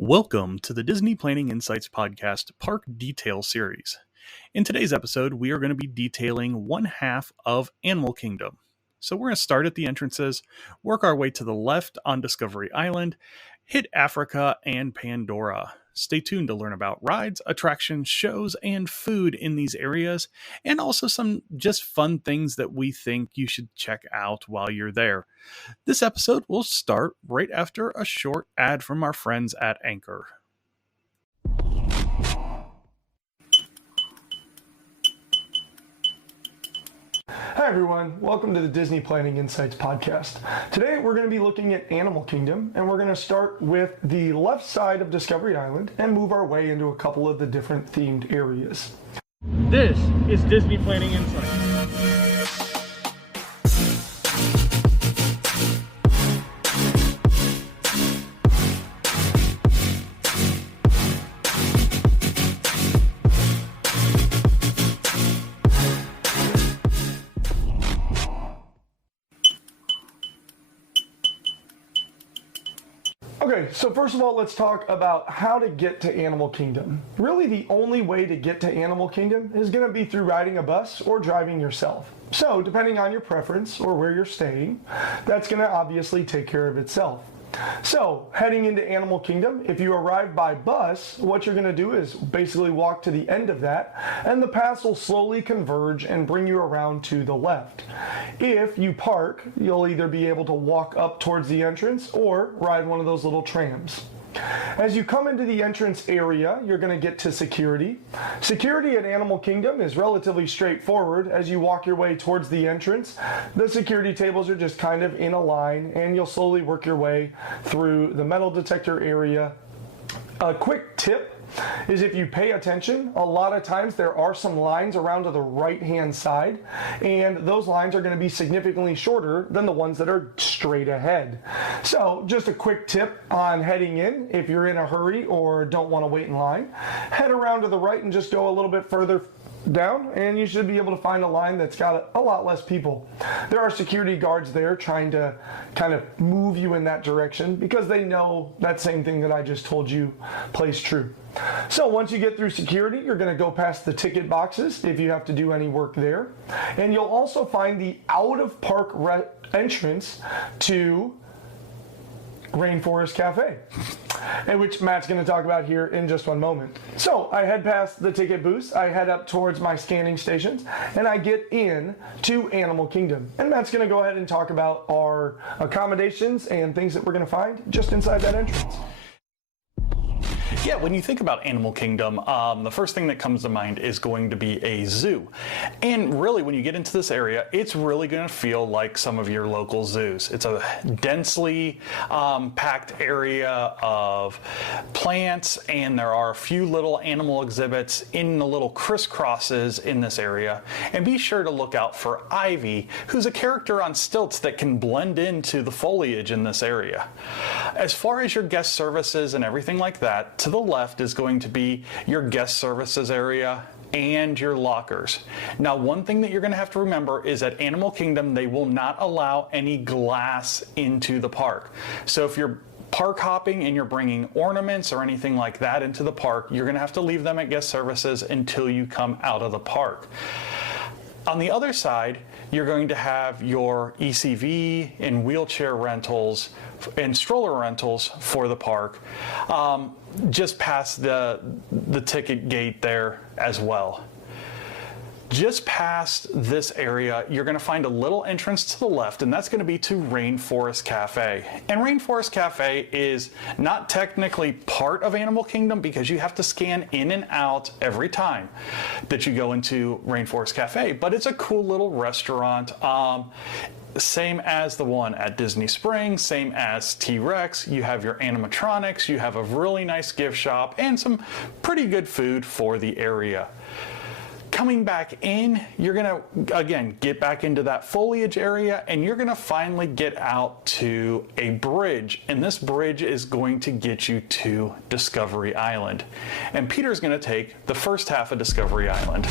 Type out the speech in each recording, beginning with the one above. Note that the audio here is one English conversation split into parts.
Welcome to the Disney Planning Insights Podcast Park Detail Series. In today's episode, we are going to be detailing one half of Animal Kingdom. So we're going to start at the entrances, work our way to the left on Discovery Island, hit Africa and Pandora. Stay tuned to learn about rides, attractions, shows, and food in these areas, and also some just fun things that we think you should check out while you're there. This episode will start right after a short ad from our friends at Anchor. Hi everyone, welcome to the Disney Planning Insights Podcast. Today we're going to be looking at Animal Kingdom, and we're going to start with the left side of Discovery Island and move our way into a couple of the different themed areas. This is Disney Planning Insights. Okay, so first of all, let's talk about how to get to Animal Kingdom. Really, the only way to get to Animal Kingdom is going to be through riding a bus or driving yourself. So, depending on your preference or where you're staying, that's going to obviously take care of itself. So, heading into Animal Kingdom, if you arrive by bus, what you're going to do is basically walk to the end of that, and the paths will slowly converge and bring you around to the left. If you park, you'll either be able to walk up towards the entrance or ride one of those little trams. As you come into the entrance area, you're going to get to security. Security at Animal Kingdom is relatively straightforward. As you walk your way towards the entrance, the security tables are just kind of in a line, and you'll slowly work your way through the metal detector area. A quick tip is if you pay attention, a lot of times there are some lines around to the right-hand side, and those lines are going to be significantly shorter than the ones that are straight ahead. So just a quick tip on heading in, if you're in a hurry or don't want to wait in line, head around to the right and just go a little bit further down, and you should be able to find a line that's got a lot less people. There are security guards there trying to kind of move you in that direction because they know that same thing that I just told you plays true. So once you get through security, you're going to go past the ticket boxes if you have to do any work there. And you'll also find the out-of-park entrance to Rainforest Cafe, and which Matt's going to talk about here in just one moment. So I head past the ticket booths, I head up towards my scanning stations, and I get in to Animal Kingdom. And Matt's going to go ahead and talk about our accommodations and things that we're going to find just inside that entrance. Yeah, when you think about Animal Kingdom, the first thing that comes to mind is going to be a zoo. And really, when you get into this area, it's really going to feel like some of your local zoos. It's a densely packed area of plants, and there are a few little animal exhibits in the little crisscrosses in this area. And be sure to look out for Ivy, who's a character on stilts that can blend into the foliage in this area. As far as your guest services and everything like that, to the left is going to be your guest services area and your lockers. Now, one thing that you're going to have to remember is at Animal Kingdom, they will not allow any glass into the park. So if you're park hopping and you're bringing ornaments or anything like that into the park, you're going to have to leave them at guest services until you come out of the park. On the other side, you're going to have your ECV and wheelchair rentals and stroller rentals for the park, just past the ticket gate there as well. Just past this area, you're going to find a little entrance to the left, and that's going to be to Rainforest Cafe. And Rainforest Cafe is not technically part of Animal Kingdom because you have to scan in and out every time that you go into Rainforest Cafe, but it's a cool little restaurant. Same as the one at Disney Springs, same as T-Rex. You have your animatronics, you have a really nice gift shop, and some pretty good food for the area. Coming back in, you're going to, again, get back into that foliage area, and you're going to finally get out to a bridge. And this bridge is going to get you to Discovery Island. And Peter's going to take the first half of Discovery Island.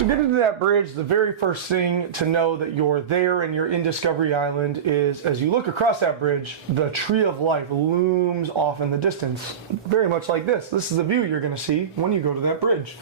So getting to that bridge, the very first thing to know that you're there and you're in Discovery Island is, as you look across that bridge, the Tree of Life looms off in the distance. Very much like this. This is the view you're going to see when you go to that bridge.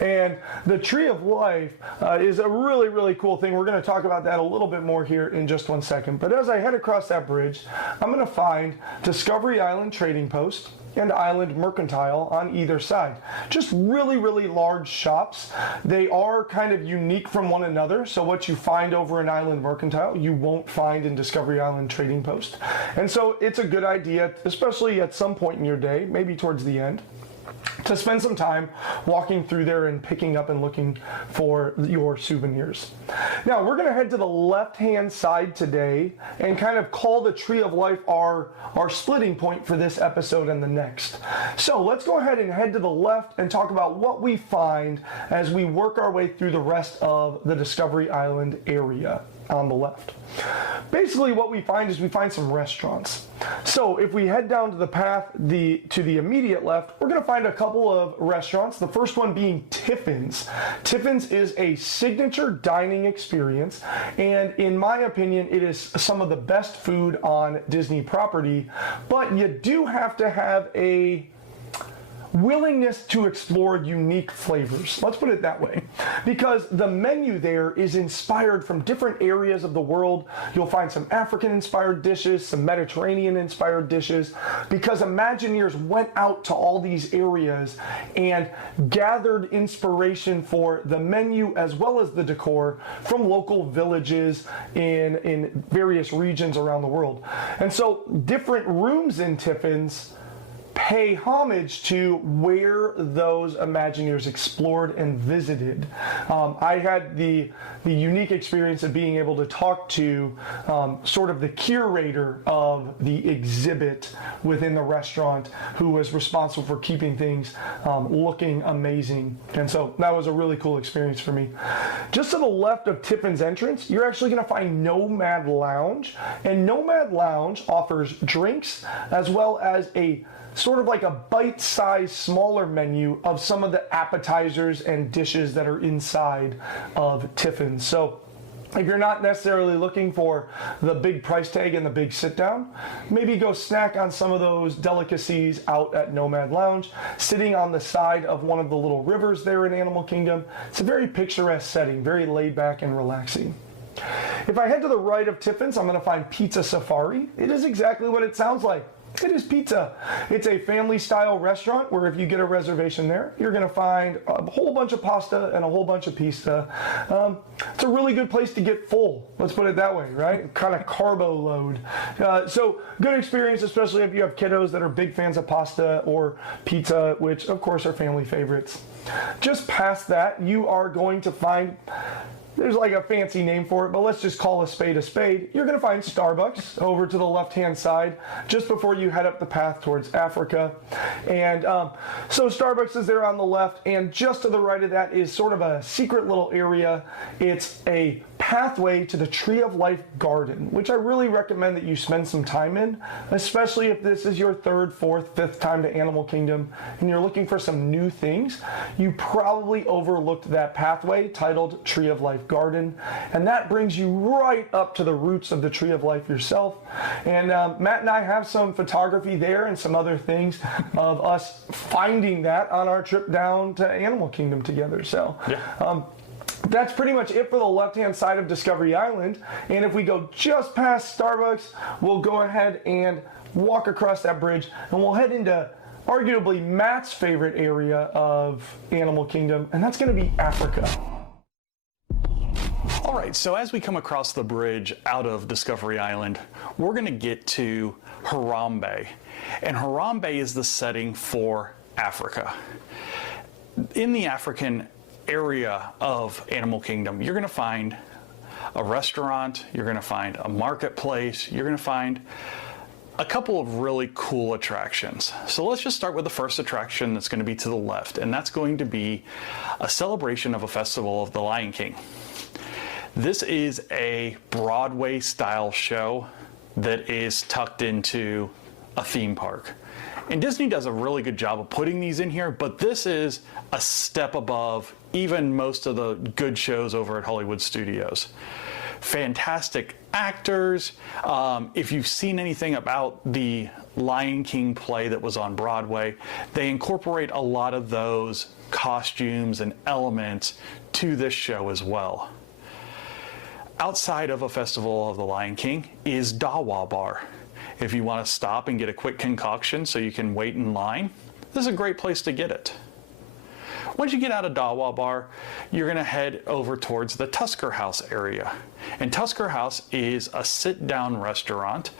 And the Tree of Life is a really, really cool thing. We're going to talk about that a little bit more here in just one second. But as I head across that bridge, I'm going to find Discovery Island Trading Post and Island Mercantile on either side. Just really, really large shops. They are kind of unique from one another, so what you find over in Island Mercantile, you won't find in Discovery Island Trading Post. And so it's a good idea, especially at some point in your day, maybe towards the end, to spend some time walking through there and picking up and looking for your souvenirs. Now we're going to head to the left-hand side today and kind of call the Tree of Life our splitting point for this episode and the next. So let's go ahead and head to the left and talk about what we find as we work our way through the rest of the Discovery Island area on the left. Basically what we find is we find some restaurants. So if we head down to the path to the immediate left, we're going to find a couple of restaurants. The first one being Tiffin's. Tiffin's is a signature dining experience, and in my opinion, it is some of the best food on Disney property, but you do have to have a willingness to explore unique flavors. Let's put it that way. Because the menu there is inspired from different areas of the world. You'll find some African-inspired dishes, some Mediterranean-inspired dishes, because Imagineers went out to all these areas and gathered inspiration for the menu as well as the decor from local villages in various regions around the world. And so different rooms in Tiffin's pay homage to where those Imagineers explored and visited. I had the unique experience of being able to talk to sort of the curator of the exhibit within the restaurant, who was responsible for keeping things looking amazing. And so that was a really cool experience for me. Just to the left of Tiffin's entrance, you're actually going to find Nomad Lounge. And Nomad Lounge offers drinks as well as a sort of like a bite-sized smaller menu of some of the appetizers and dishes that are inside of Tiffin's. So if you're not necessarily looking for the big price tag and the big sit down, maybe go snack on some of those delicacies out at Nomad Lounge, sitting on the side of one of the little rivers there in Animal Kingdom. It's a very picturesque setting, very laid back and relaxing. If I head to the right of Tiffin's, I'm going to find Pizza Safari. It is exactly what it sounds like. It is pizza. It's a family-style restaurant where if you get a reservation there, you're going to find a whole bunch of pasta and a whole bunch of pizza. It's a really good place to get full. Let's put it that way, right? Kind of carbo load. So good experience, especially if you have kiddos that are big fans of pasta or pizza, which of course are family favorites. Just past that, you are going to find, there's like a fancy name for it, but let's just call a spade a spade. You're going to find Starbucks over to the left-hand side just before you head up the path towards Africa. And so Starbucks is there on the left, and just to the right of that is sort of a secret little area. It's a pathway to the Tree of Life garden, which I really recommend that you spend some time in, especially if this is your third, fourth, fifth time to Animal Kingdom and you're looking for some new things. You probably overlooked that pathway titled Tree of Life Garden, and that brings you right up to the roots of the Tree of Life yourself. And Matt and I have some photography there and some other things of us finding that on our trip down to Animal Kingdom together. So yeah. That's pretty much it for the left-hand side of Discovery Island. And if we go just past Starbucks, we'll go ahead and walk across that bridge, and we'll head into arguably Matt's favorite area of Animal Kingdom, and that's going to be Africa. All right, so as we come across the bridge out of Discovery Island, we're going to get to Harambe. And Harambe is the setting for Africa. In the African area of Animal Kingdom, you're going to find a restaurant, you're going to find a marketplace, you're going to find a couple of really cool attractions. So let's just start with the first attraction that's going to be to the left, and that's going to be a celebration of a festival of the Lion King. This is a Broadway style show that is tucked into a theme park. And Disney does a really good job of putting these in here, but this is a step above even most of the good shows over at Hollywood Studios. Fantastic actors. If you've seen anything about the Lion King play that was on Broadway, they incorporate a lot of those costumes and elements to this show as well. Outside of a festival of the Lion King is Dawa Bar. If you want to stop and get a quick concoction so you can wait in line, this is a great place to get it. Once you get out of Dawa Bar, you're going to head over towards the Tusker House area. And Tusker House is a sit-down restaurant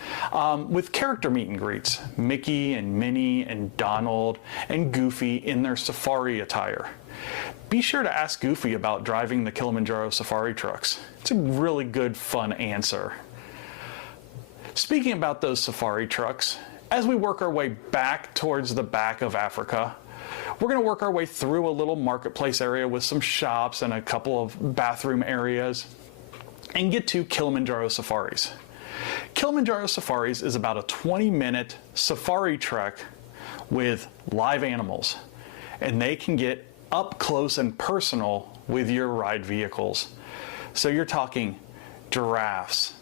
with character meet and greets. Mickey and Minnie and Donald and Goofy in their safari attire. Be sure to ask Goofy about driving the Kilimanjaro safari trucks. It's a really good, fun answer. Speaking about those safari trucks, as we work our way back towards the back of Africa, we're going to work our way through a little marketplace area with some shops and a couple of bathroom areas and get to Kilimanjaro Safaris. Kilimanjaro Safaris is about a 20-minute safari trek with live animals, and they can get up close and personal with your ride vehicles. So you're talking giraffes,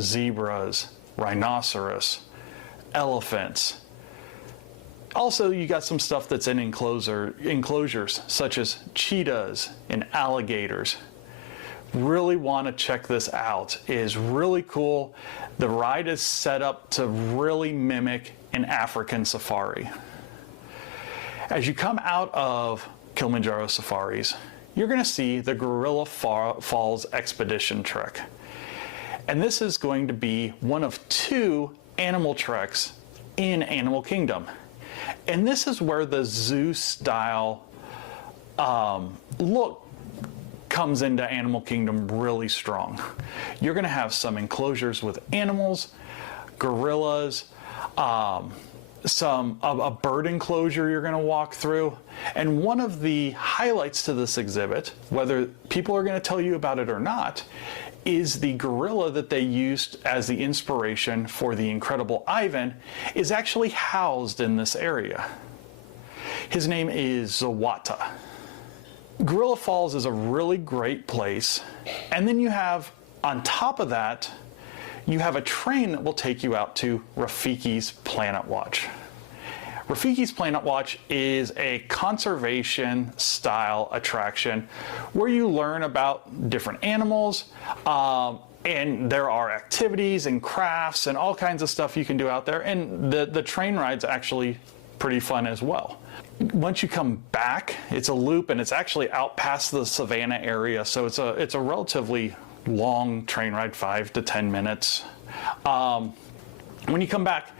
zebras, rhinoceros, elephants. Also, you got some stuff that's in enclosures, such as cheetahs and alligators. Really want to check this out. It is really cool. The ride is set up to really mimic an African safari. As you come out of Kilimanjaro Safaris, you're going to see the Gorilla Falls Expedition Trek. And this is going to be one of 2 animal treks in Animal Kingdom. And this is where the zoo style look comes into Animal Kingdom really strong. You're going to have some enclosures with animals, gorillas, a bird enclosure you're going to walk through. And one of the highlights to this exhibit, whether people are going to tell you about it or not, is the gorilla that they used as the inspiration for the Incredible Ivan is actually housed in this area. His name is Zawata. Gorilla Falls is a really great place. And then you have, on top of that, you have a train that will take you out to Rafiki's Planet Watch. Rafiki's Planet Watch is a conservation style attraction where you learn about different animals, and there are activities and crafts and all kinds of stuff you can do out there, and the train ride's actually pretty fun as well. Once you come back, it's a loop, and it's actually out past the Savannah area, so it's a relatively long train ride, 5 to 10 minutes. When you come back,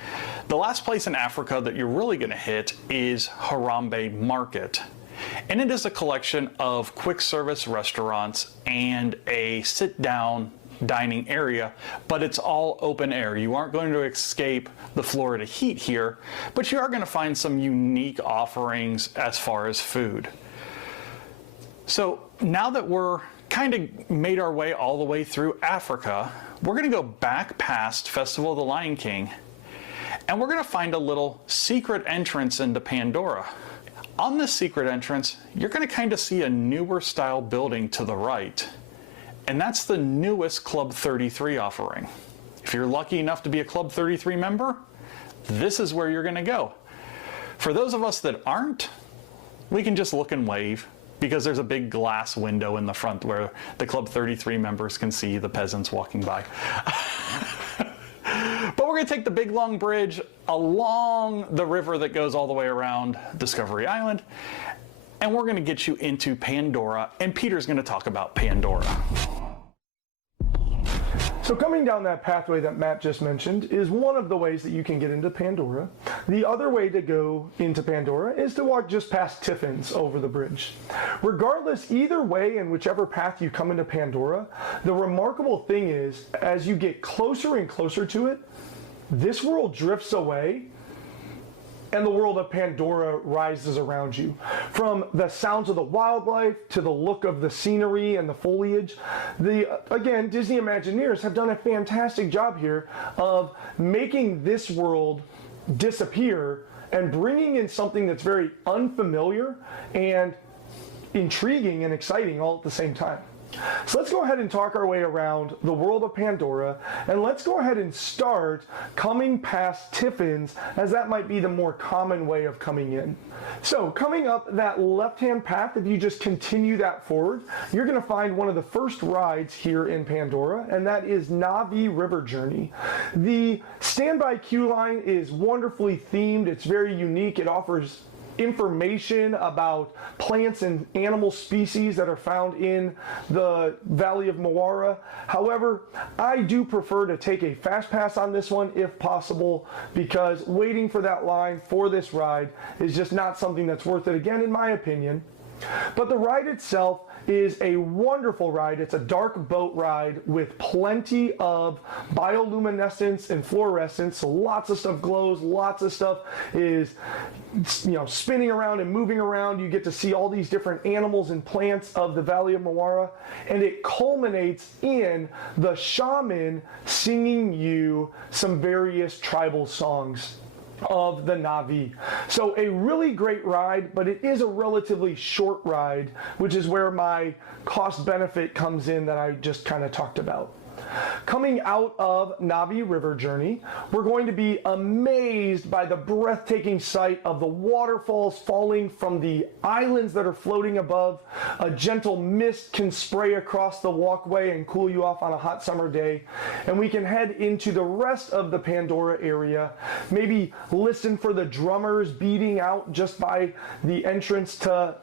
the last place in Africa that you're really going to hit is Harambe Market. And it is a collection of quick service restaurants and a sit-down dining area, but it's all open air. You aren't going to escape the Florida heat here, but you are going to find some unique offerings as far as food. So now that we're kind of made our way all the way through Africa, we're going to go back past Festival of the Lion King, and we're going to find a little secret entrance into Pandora. On this secret entrance, you're going to kind of see a newer style building to the right, and that's the newest Club 33 offering. If you're lucky enough to be a Club 33 member, this is where you're going to go. For those of us that aren't, we can just look and wave, because there's a big glass window in the front where the Club 33 members can see the peasants walking by. But we're going to take the big long bridge along the river that goes all the way around Discovery Island, and we're going to get you into Pandora, and Peter's going to talk about Pandora. So coming down that pathway that Matt just mentioned is one of the ways that you can get into Pandora. The other way to go into Pandora is to walk just past Tiffin's over the bridge. Regardless, either way and whichever path you come into Pandora, the remarkable thing is, as you get closer and closer to it, this world drifts away and the world of Pandora rises around you. From the sounds of the wildlife to the look of the scenery and the foliage, again, Disney Imagineers have done a fantastic job here of making this world disappear and bringing in something that's very unfamiliar and intriguing and exciting all at the same time. So let's go ahead and talk our way around the world of Pandora, and let's go ahead and start coming past Tiffin's, as that might be the more common way of coming in. So coming up that left-hand path, if you just continue that forward, you're going to find one of the first rides here in Pandora, and that is Na'vi River Journey. The standby queue line is wonderfully themed. It's very unique. It offers information about plants and animal species that are found in the Valley of Moara. However, I do prefer to take a fast pass on this one if possible, because waiting for that line for this ride is just not something that's worth it, again, in my opinion. But the ride itself is a wonderful ride. It's a dark boat ride with plenty of bioluminescence and fluorescence. So lots of stuff glows, lots of stuff is, spinning around and moving around. You get to see all these different animals and plants of the Valley of Moara, and it culminates in the shaman singing you some various tribal songs of the Na'vi. So a really great ride, but it is a relatively short ride, which is where my cost benefit comes in that I just kind of talked about. Coming out of Na'vi River Journey, we're going to be amazed by the breathtaking sight of the waterfalls falling from the islands that are floating above. A gentle mist can spray across the walkway and cool you off on a hot summer day. And we can head into the rest of the Pandora area, maybe listen for the drummers beating out just by the entrance to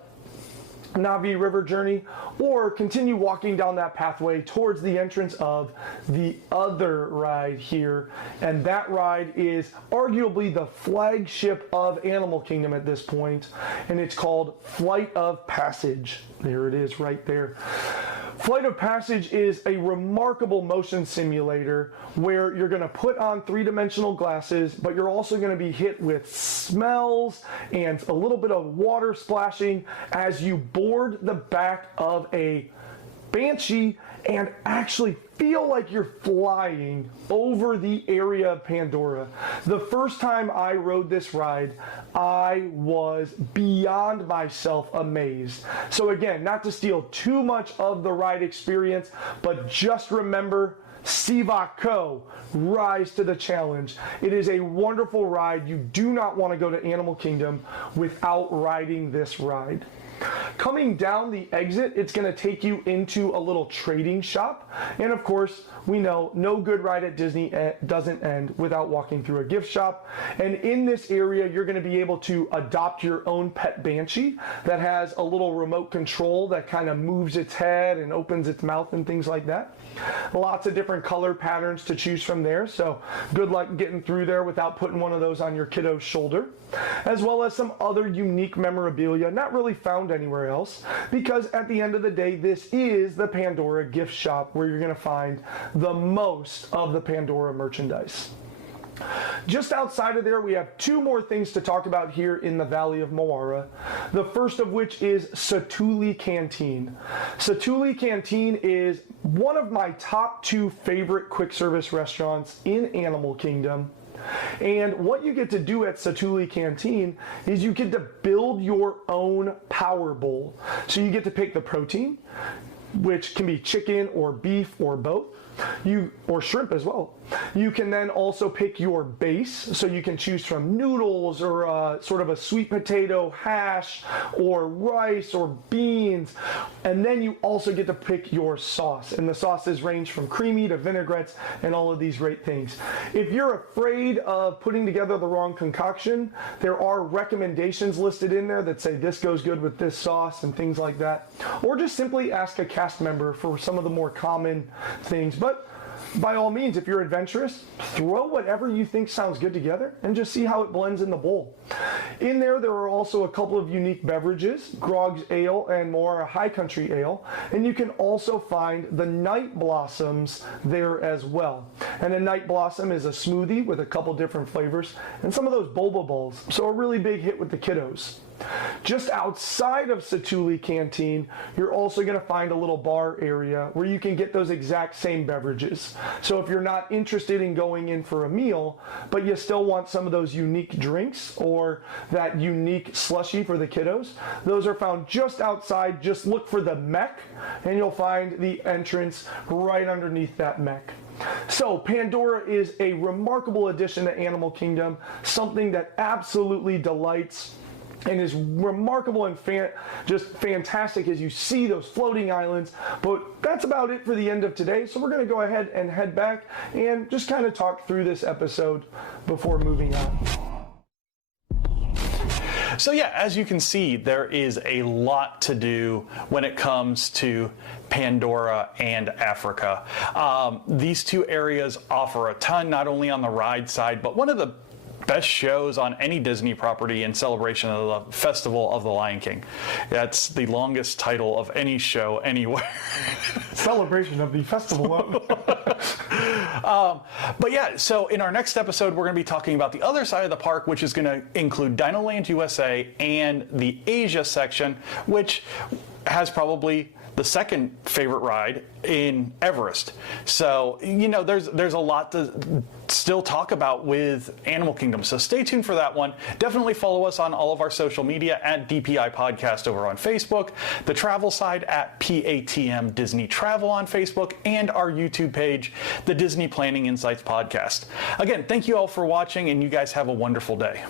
Na'vi River Journey, or continue walking down that pathway towards the entrance of the other ride here. And that ride is arguably the flagship of Animal Kingdom at this point, and it's called Flight of Passage. There it is right there. Flight of Passage is a remarkable motion simulator where you're going to put on three-dimensional glasses, but you're also going to be hit with smells and a little bit of water splashing as you board the back of a Banshee and actually feel like you're flying over the area of Pandora. The first time I rode this ride, I was beyond myself amazed. So again, not to steal too much of the ride experience, but just remember, Siva Ko, rise to the challenge. It is a wonderful ride. You do not want to go to Animal Kingdom without riding this ride. Coming down the exit, it's going to take you into a little trading shop. And of course, we know no good ride at Disney doesn't end without walking through a gift shop. And in this area, you're going to be able to adopt your own pet Banshee that has a little remote control that kind of moves its head and opens its mouth and things like that. Lots of different color patterns to choose from there. So good luck getting through there without putting one of those on your kiddo's shoulder. As well as some other unique memorabilia not really found anywhere else, because at the end of the day, this is the Pandora gift shop where you're going to find the most of the Pandora merchandise. Just outside of there, we have two more things to talk about here in the Valley of Moara. The first of which is Satu'li Canteen. Satu'li Canteen is one of my top two favorite quick service restaurants in Animal Kingdom. And what you get to do at Satu'li Canteen is you get to build your own power bowl. So you get to pick the protein, which can be chicken or beef or both, or shrimp as well. You can then also pick your base, so you can choose from noodles or sort of a sweet potato hash or rice or beans, and then you also get to pick your sauce, and the sauces range from creamy to vinaigrettes and all of these great things. If you're afraid of putting together the wrong concoction, there are recommendations listed in there that say this goes good with this sauce and things like that, or just simply ask a cast member for some of the more common things. But by all means, if you're adventurous, throw whatever you think sounds good together and just see how it blends in the bowl. In there are also a couple of unique beverages, Grog's Ale and Moara High Country Ale, and you can also find the Night Blossoms there as well. And a Night Blossom is a smoothie with a couple different flavors and some of those boba balls, so a really big hit with the kiddos. Just outside of Satu'li Canteen, you're also going to find a little bar area where you can get those exact same beverages. So if you're not interested in going in for a meal, but you still want some of those unique drinks or that unique slushie for the kiddos, those are found just outside. Just look for the mech and you'll find the entrance right underneath that mech. So Pandora is a remarkable addition to Animal Kingdom, something that absolutely delights and is remarkable and just fantastic as you see those floating islands. But that's about it for the end of today. So we're going to go ahead and head back and just kind of talk through this episode before moving on. So yeah, as you can see, there is a lot to do when it comes to Pandora and Africa. These two areas offer a ton, not only on the ride side, but one of the best shows on any Disney property in celebration of the Festival of the Lion King. That's the longest title of any show anywhere. Celebration of the Festival. But yeah, so in our next episode, we're going to be talking about the other side of the park, which is going to include Dinoland USA and the Asia section, which has probably the second favorite ride in Everest. So, you know, there's a lot to still talk about with Animal Kingdom. So stay tuned for that one. Definitely follow us on all of our social media at DPI Podcast over on Facebook, the travel side at PATM Disney Travel on Facebook, and our YouTube page, the Disney Planning Insights Podcast. Again, thank you all for watching, and you guys have a wonderful day.